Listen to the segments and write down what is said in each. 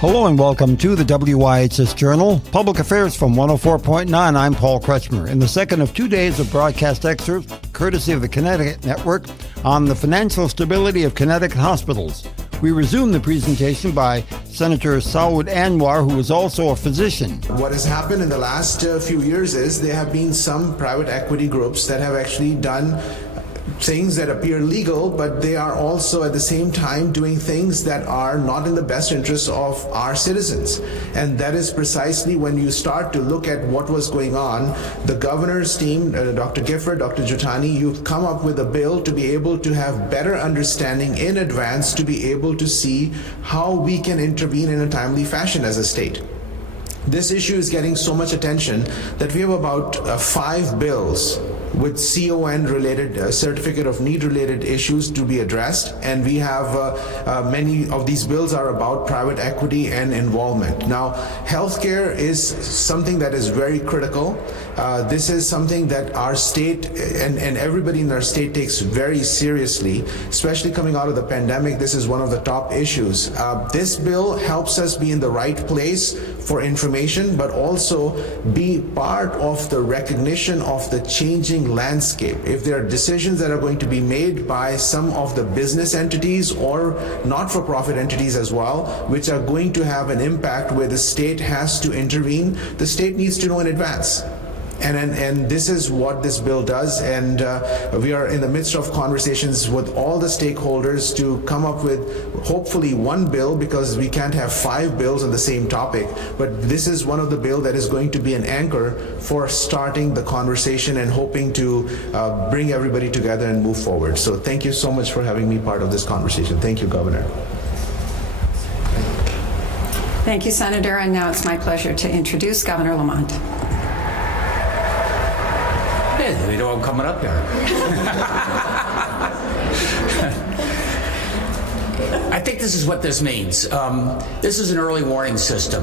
Hello and welcome to the WIHS Journal, Public Affairs from 104.9. I'm Paul Kretschmer. In the second of 2 days of broadcast excerpts, courtesy of the Connecticut Network, on the financial stability of Connecticut hospitals. We resume the presentation by Senator Saud Anwar, who is also a physician. What has happened in the last few years is there have been some private equity groups that have actually done things that appear legal, but they are also at the same time doing things that are not in the best interest of our citizens. And that is precisely when you start to look at what was going on. The governor's team, Dr. Gifford, Dr. Jutani, you've come up with a bill to be able to have better understanding in advance, to be able to see how we can intervene in a timely fashion as a state. This issue is getting so much attention that we have about 5 bills with CON related, certificate of need related issues to be addressed, and we have many of these bills are about private equity and involvement. Now, healthcare is something that is very critical. This is something that our state and everybody in our state takes very seriously, especially coming out of the pandemic. This is one of the top issues. This bill helps us be in the right place for information, but also be part of the recognition of the changing landscape. If there are decisions that are going to be made by some of the business entities or not-for-profit entities as well, which are going to have an impact where the state has to intervene, the state needs to know in advance. And this is what this bill does, and we are in the midst of conversations with all the stakeholders to come up with hopefully one bill, because we can't have 5 bills on the same topic, but this is one of the bills that is going to be an anchor for starting the conversation and hoping to bring everybody together and move forward. So thank you so much for having me part of this conversation. Thank you, Governor. Thank you, Senator, and now it's my pleasure to introduce Governor Lamont. You know I'm coming up here. I think this is what this means. This is an early warning system.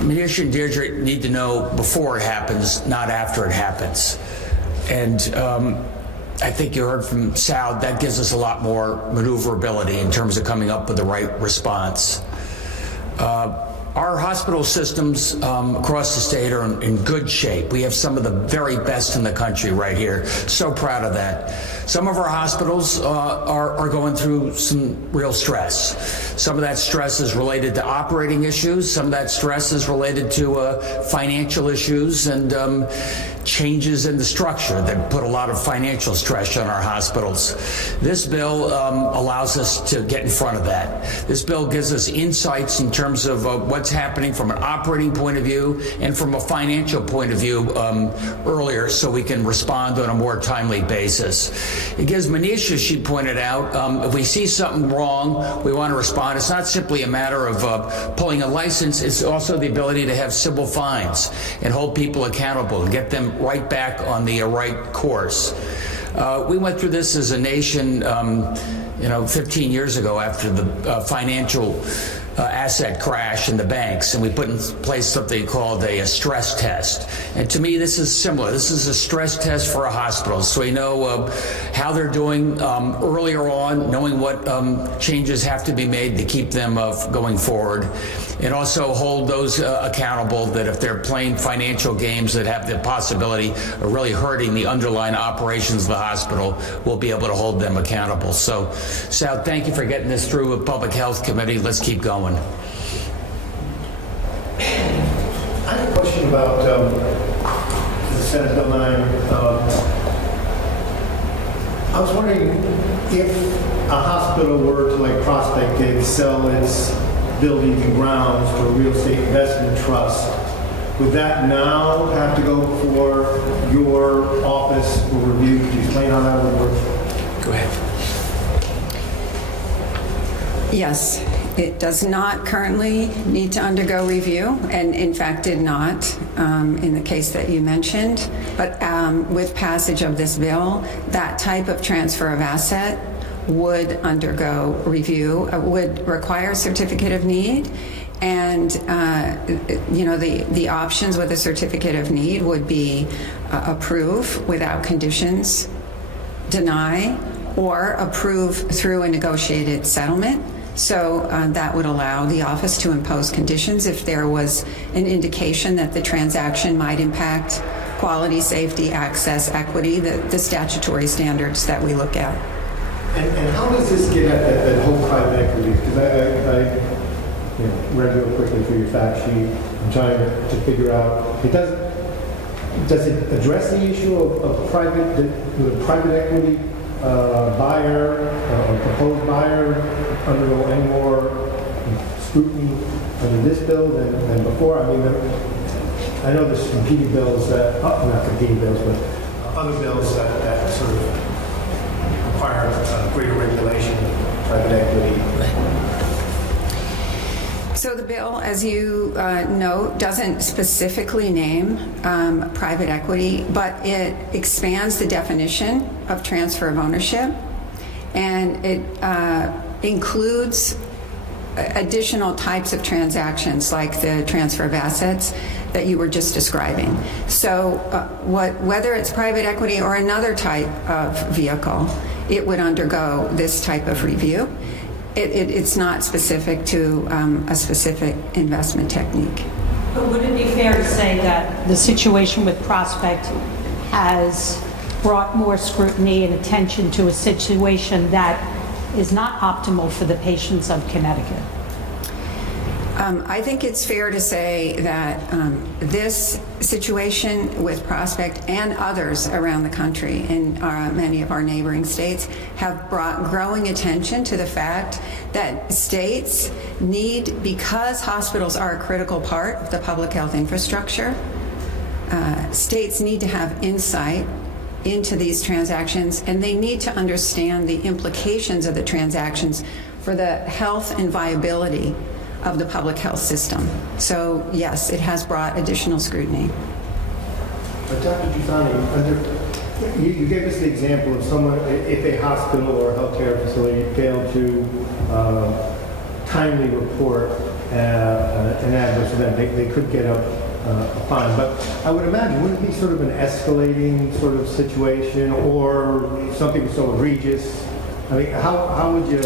Manish and Deirdre need to know before it happens, not after it happens. And I think you heard from Saud, that gives us a lot more maneuverability in terms of coming up with the right response. Our hospital systems across the state are in good shape. We have some of the very best in the country right here. So proud of that. Some of our hospitals are going through some real stress. Some of that stress is related to operating issues. Some of that stress is related to financial issues and changes in the structure that put a lot of financial stress on our hospitals. This bill allows us to get in front of that. This bill gives us insights in terms of what's happening from an operating point of view and from a financial point of view earlier, so we can respond on a more timely basis. It gives Manish, as she pointed out, if we see something wrong, we want to respond. It's not simply a matter of pulling a license, it's also the ability to have civil fines and hold people accountable and get them right back on the right course. We went through this as a nation 15 years ago after the financial asset crash in the banks, and we put in place something called a stress test. And to me, this is similar. This is a stress test for our hospitals, so we know how they're doing earlier on, knowing what changes have to be made to keep them going forward, and also hold those accountable that if they're playing financial games that have the possibility of really hurting the underlying operations of the hospital, we'll be able to hold them accountable. So, Sal, thank you for getting this through a Public Health Committee. Let's keep going. I have a question about the Senate Bill 9. I was wondering if a hospital were to, like Prospect, sell its buildings and grounds to a real estate investment trust, would that now have to go for your office for review? Could you explain how that would work? Go ahead. Yes, it does not currently need to undergo review, and in fact did not in the case that you mentioned. But with passage of this bill, that type of transfer of asset would undergo review, would require a certificate of need. And the options with a certificate of need would be approve without conditions, deny, or approve through a negotiated settlement. So that would allow the office to impose conditions if there was an indication that the transaction might impact quality, safety, access, equity, the statutory standards that we look at. And how does this get at that whole private equity? Because I read real quickly through your fact sheet. I'm trying to figure out, does it address the issue of private equity buyer or proposed buyer undergo any more scrutiny under this bill than before? I mean, I know there's competing bills that, not competing bills, but other bills that sort of require greater regulation of private equity. So the bill, as you know, doesn't specifically name private equity, but it expands the definition of transfer of ownership, and it includes additional types of transactions like the transfer of assets that you were just describing. So whether it's private equity or another type of vehicle, it would undergo this type of review. It's not specific to a specific investment technique. But would it be fair to say that the situation with Prospect has brought more scrutiny and attention to a situation that is not optimal for the patients of Connecticut? I think it's fair to say that this situation with Prospect and others around the country in many of our neighboring states have brought growing attention to the fact that states need, because hospitals are a critical part of the public health infrastructure, states need to have insight into these transactions, and they need to understand the implications of the transactions for the health and viability of the public health system. So yes, it has brought additional scrutiny. But Dr. Giussani, you gave us the example of someone, if a hospital or a healthcare facility failed to timely report an adverse event, they could get a fine. But I would imagine, wouldn't it be sort of an escalating sort of situation, or something so egregious? I mean, how would you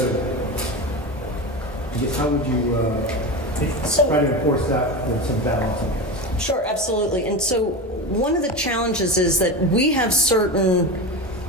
try to enforce that with some balance? Sure, absolutely. And so one of the challenges is that we have certain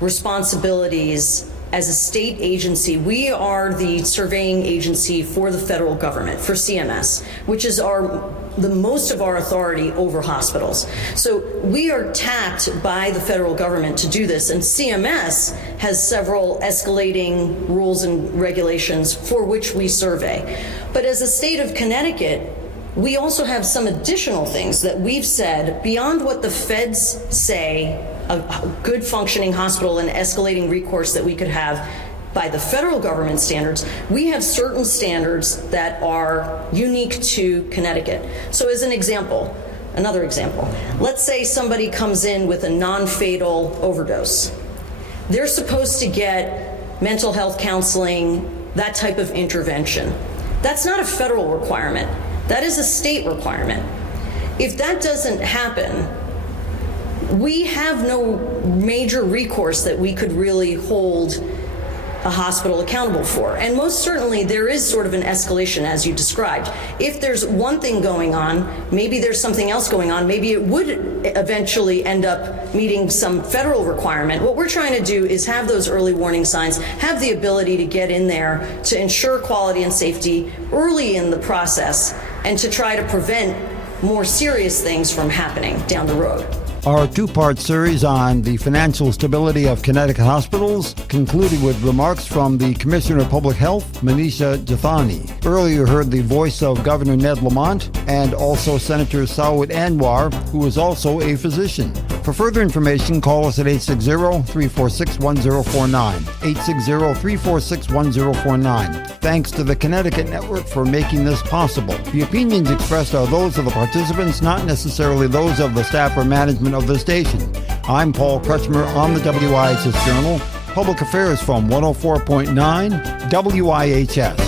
responsibilities as a state agency. We are the surveying agency for the federal government, for CMS, which is the most of our authority over hospitals. So we are tapped by the federal government to do this, and CMS has several escalating rules and regulations for which we survey. But as a state of Connecticut, we also have some additional things that we've said beyond what the feds say a good functioning hospital and escalating recourse that we could have by the federal government standards. We have certain standards that are unique to Connecticut. So as an example, another example, let's say somebody comes in with a non-fatal overdose. They're supposed to get mental health counseling, that type of intervention. That's not a federal requirement. That is a state requirement. If that doesn't happen, we have no major recourse that we could really hold a hospital accountable for. And most certainly there is sort of an escalation as you described. If there's one thing going on, maybe there's something else going on, maybe it would eventually end up meeting some federal requirement. What we're trying to do is have those early warning signs, have the ability to get in there to ensure quality and safety early in the process, and to try to prevent more serious things from happening down the road. Our two-part series on the financial stability of Connecticut hospitals concluded with remarks from the Commissioner of Public Health, Manisha Jathani. Earlier you heard the voice of Governor Ned Lamont and also Senator Saud Anwar, who is also a physician. For further information, call us at 860-346-1049, 860-346-1049. Thanks to the Connecticut Network for making this possible. The opinions expressed are those of the participants, not necessarily those of the staff or management of the station. I'm Paul Kretschmer on the WIHS Journal, Public Affairs from 104.9 WIHS.